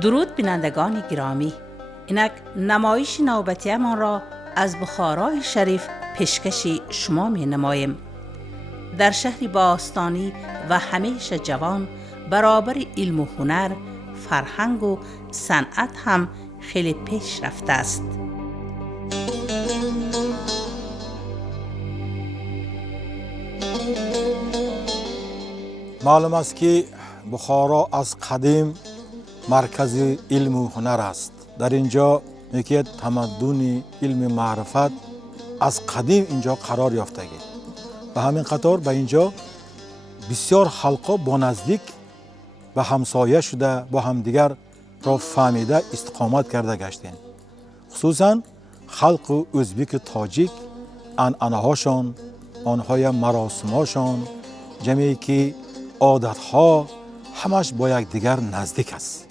درود بینندگان گرامی، اینک نمایش نوبتی ما را از بخارای شریف پیشکش شما می نماییم. در شهری باستانی و همیشه جوان، برابر علم و هنر، فرهنگ و صنعت هم خیلی پیش رفته است. معلوم است که بخارا از قدیم مرکز علم و هنر است. در اینجا یکی تمدن علم معرفت از قدیم اینجا قرار یافتگی و همین قطار به اینجا بسیار خلقا با نزدیک و همسایه شده با همدیگر را فهمیده استقامت کرده گشتند. خصوصا خلق ازبک تاجیک عنعنه‌هاشان، آنهای مراسم‌هاشان، جمعی که عادت‌ها همش با یکدیگر نزدیک است.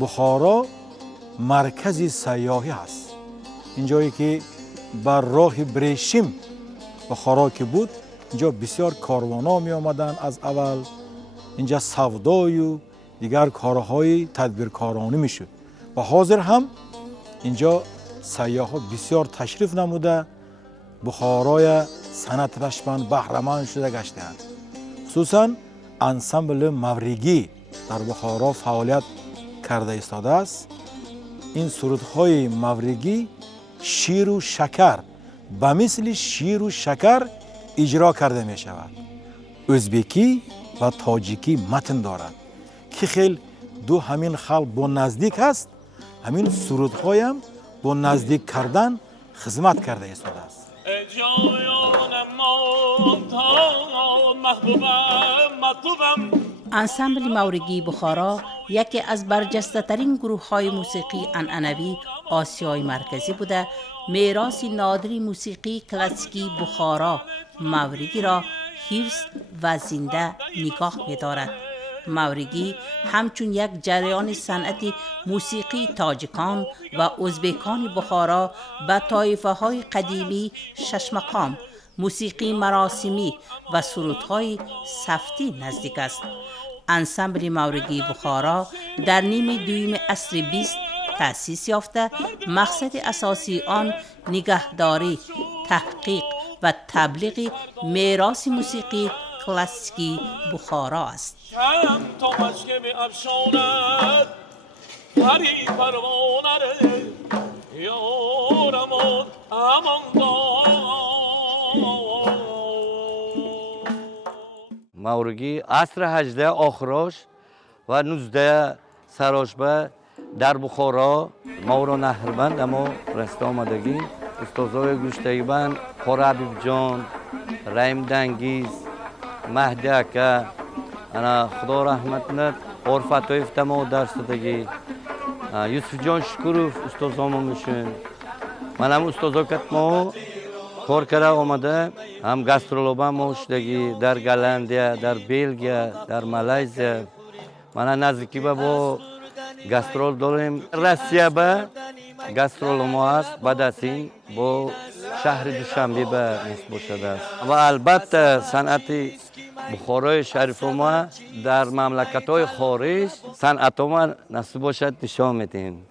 بخارا مرکز سیاحی است. اینجایی که بر راه بریشیم بخارا که بود، اینجا بسیار کاروان‌ها می آمدن از اول. اینجا سودای و دیگر کارهای تدبیرکارانه می شد و حاضر هم اینجا سیاح‌ها بسیار تشریف نموده بخارای صنعت رشمن بهره‌مند شده گشتند. خصوصا انسمبل موریگی در بخارا فعالیت کرده ایستاده است. این سرودهای موریگی شیر و شکر به مثل شیر و شکر اجرا کرده می شود. ازبکی و تاجیکی متن دارد که خیلی دو همین خلق با نزدیک است، همین سرودهایم با نزدیک کردن خدمت کرده ایستاده است. انسمبل مورگی بخارا یکی از برجسته ترین گروه های موسیقی عنعنوی آسیای مرکزی بوده، میراث نادری موسیقی کلاسیکی بخارا مورگی را حفظ و زنده نگاه می دارد. مورگی همچون یک جریان صنعت موسیقی تاجیکان و ازبکان بخارا به طایفه های قدیمی شش مقام، موسیقی مراسمی و سرودهای سفتی نزدیک است. انسمبل مورگی بخارا در نیم دویم عصر 20 تأسیس یافته، مقصد اساسی آن نگهداری، تحقیق و تبلیغ میراث موسیقی کلاسیکی بخارا است. مورگی عصر 18 آخراش و 19 سراشبه در بخارا ما را نهربند اما رسته آمدگی استازای گوشتگی بند قره حبیب جان، رحیم دنگیز، مهدی اکا، انا خدا رحمت ند، عرفت های افتما درس دادگی، یوسف جان شکروف استازامو میشن. من هم استازا کتما کار کرده آمده، هم گسترولوبا موشدگی در گلندیا، در بلگیا، در مالایزیا. من نزدیکی با گسترول داریم. روسیه به گسترول ما است، بعد از این با شهر دوشنبه به نسبت شده است. و البته صنعت بخارای شریف ما در مملکت‌های خارج صنعت ما نسبت باشد نشان میدیم.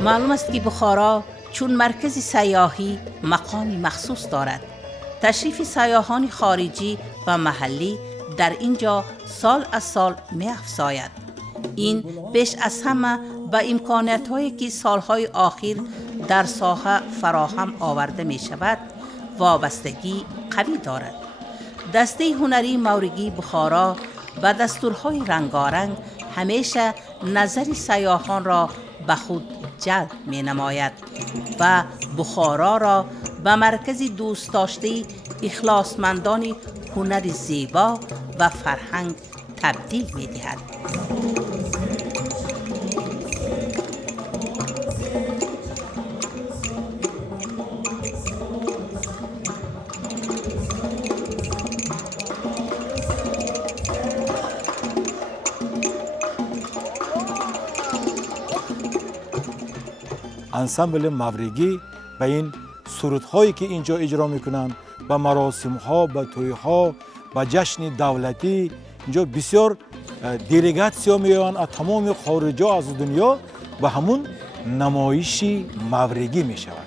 معلوم است که بخارا چون مرکز سیاحی مقامی مخصوص دارد. تشریف سیاحان خارجی و محلی در اینجا سال از سال می افزاید. این بیش از همه به امکانات‌هایی که سالهای اخیر در ساحه فراهم آورده می شود وابستگی قوی دارد. دسته هنری مورگی بخارا با دستورهای رنگارنگ همیشه نظر سیاحان را به خود جلب می نماید و بخارا را به مرکز دوست داشته اخلاصمندان هنر زیبا و فرهنگ تبدیل می دهد. انسمبل مورگی به این سرودهایی که اینجا اجرا میکنند، به مراسم‌ها، به توی‌ها، به جشن دولتی، اینجا بسیار دلیگاتسیا میان از تمام خارجا از دنیا و همون نمایشی مورگی می شود،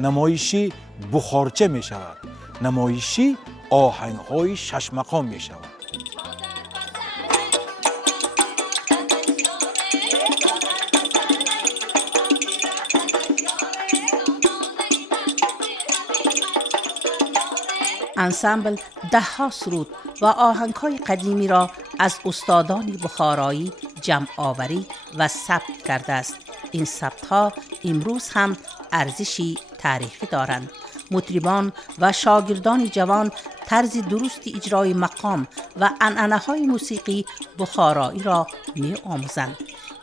نمایشی بخارچه می شود، نمایشی آهنگ‌های شش مقام می‌شود. انسامبل ده‌ها سرود و آهنگ‌های قدیمی را از استادان بخارایی جمع آوری و ثبت کرده است. این ثبت‌ها امروز هم ارزشی تاریخی دارند. مطربان و شاگردان جوان طرز درست اجرای مقام و عنعنه‌های موسیقی بخارایی را می‌آموزند.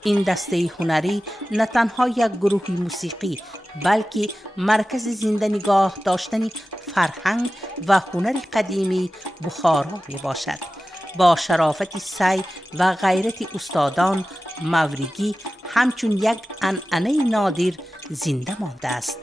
این دسته هنری نه تنها یک گروه موسیقی بلکه مرکز زنده نگاه داشتن فرهنگ و هنر قدیمی بخارا می باشد. با شرافت سعی و غیرت استادان، مورگی همچون یک عنعنه نادر زنده مانده است.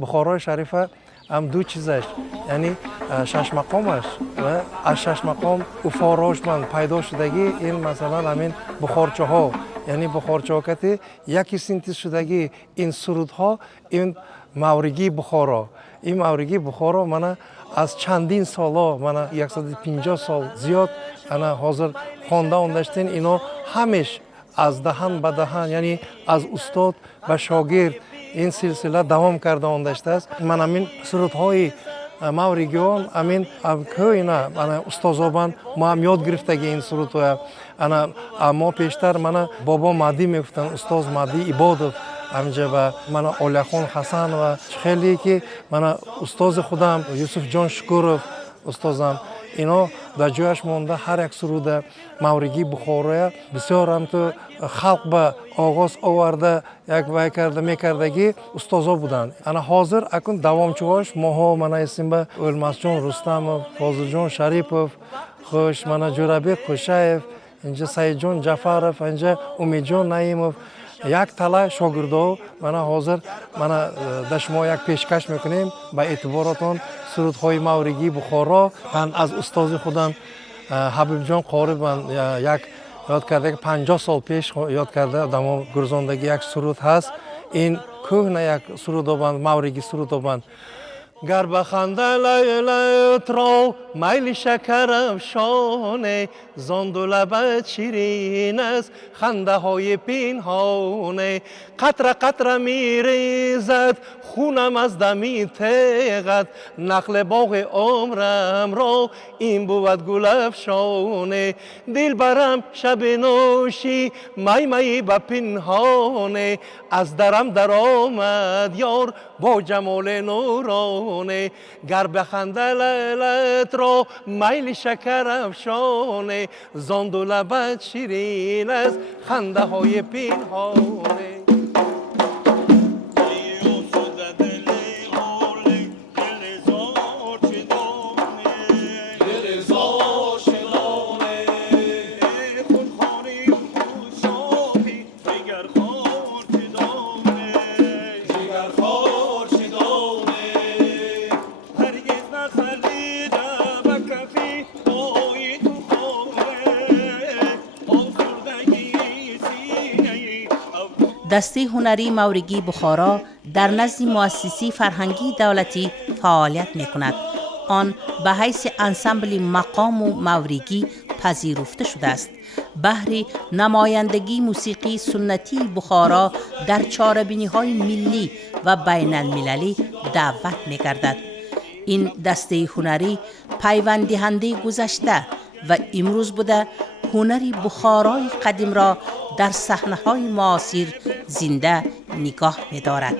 بخارای شریفه هم دو چیزش، یعنی شش مقامش و از شش مقام افاراش من پیدا شدگی این مثلا همین بخارچه ها، یعنی بخارچه ها که یکی سینتیز شدگی این سرودها، این مورگی بخارا. این مورگی بخارا من از چندین سالا، من 150 سال زیاد انا حاضر خوانده انداشتین. اینا همیش از دهن به دهن، یعنی از استاد به شاگرد این سلسله دوام کرده انداشته است. من همین سرودهای مورگیان همین که اینا استادان ما هم یاد گرفتگی این سرودها. انا ما پیشتر من بابا مهدی میگفتن، استاد مهدی عبادов همینجا و من اولیخان حسن و خیلی که من استاد خودم یوسف جان شکورов استادم، اینا در جایش مونده. هر یک سرود مورگی بخارا بسیار هم تو خلق به آغاز آورده یک وای کرده میکردگی استادا بودند. انا حاضر اکن دوامچوهاش ماها من اسم به الماس جان رستم، فاضل جان شریپов، خوش من جورابی خوشایف، اینجا سعید جان جعفرов، اینجا امید جان نعیمov، یک تله شاگردا من حاضر من در شما یک پیشکش میکنیم به اعتباراتون سرودهای مورگی بخارا. من از استاد خودم حبیب جان قاری من یک یاد کرده که 50 سال پیش یاد کرده دما گرزاندگی یک سرود هست. این کهنه یک سرود بند مورگی سرود بند. گر بخنده لیلت را میل شکر افشانه، زان دو لبت شیرین است خنده های پنهانه. قطره قطره میریزد خونم از دمی تیغت، نخل باغ عمرم را این بود گل افشانه. دل برم شب نوشی می به پنهانه، از درم در آمد یار با جمال نورانه. گر بخنده لیلت را میل شکر افشانه، زان دو لبت شیرین است خنده های پنهانه. دسته هنری مورگی بخارا در نزد مؤسسه فرهنگی دولتی فعالیت می‌کند. آن به حیث انسامبل مقام و مورگی پذیرفته شده است. بهر نمایندگی موسیقی سنتی بخارا در چاره‌بینی‌های ملی و بین المللی دعوت می‌گردد. این دسته هنری پیوند دهنده گذشته و امروز بوده هنری بخارای قدیم را در صحنه‌های معاصر زنده نگاه می‌دارد.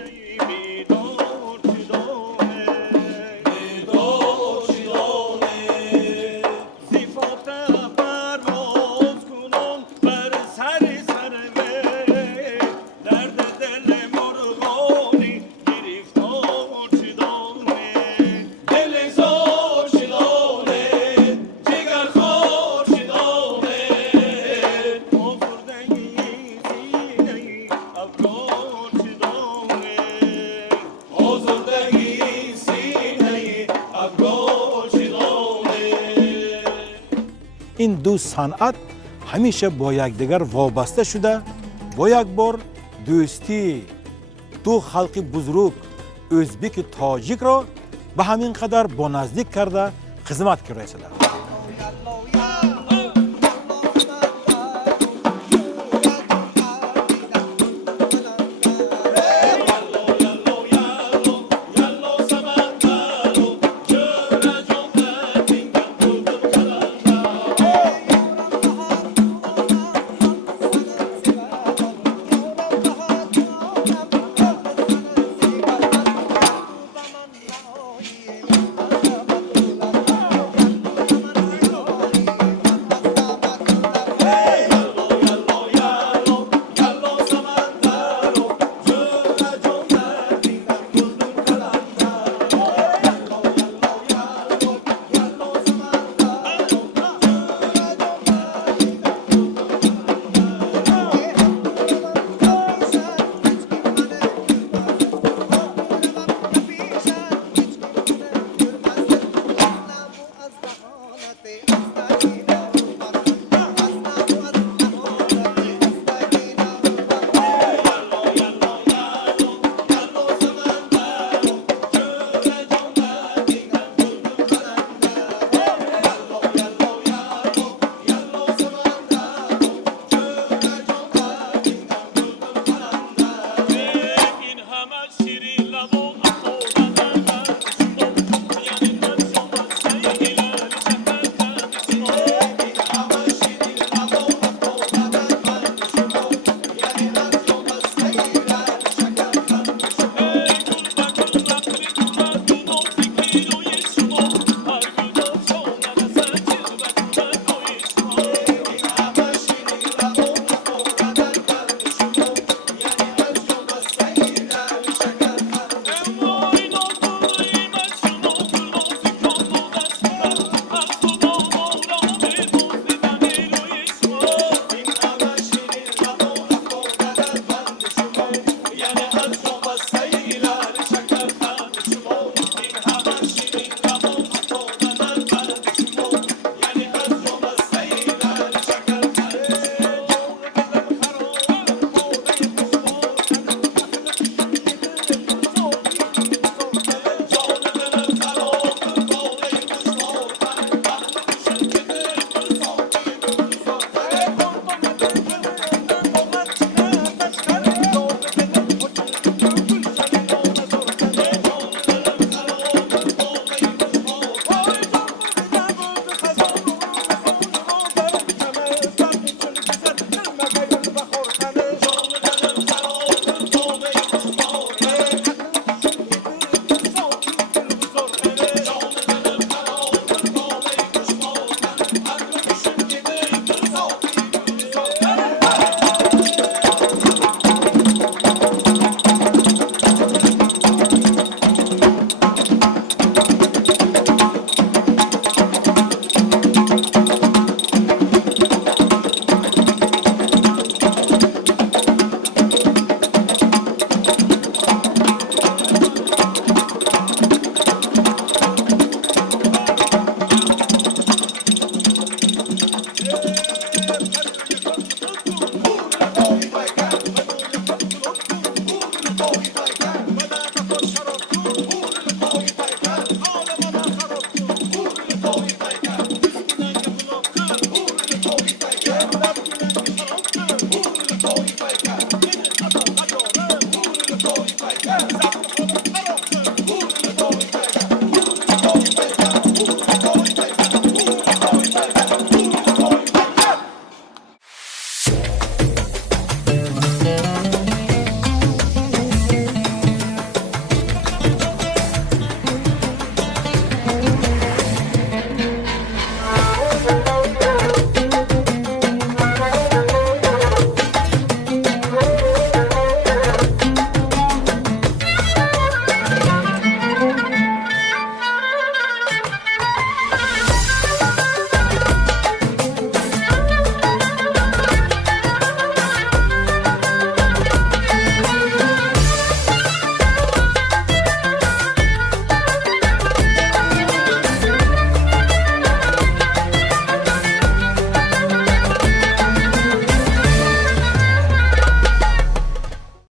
این دو صنعت همیشه با یکدیگر وابسته شده، با یک بار دوستی دو خلق بزرگ ازبک تاجیک را به همین قدر با نزدیک کرده خدمت کرده است.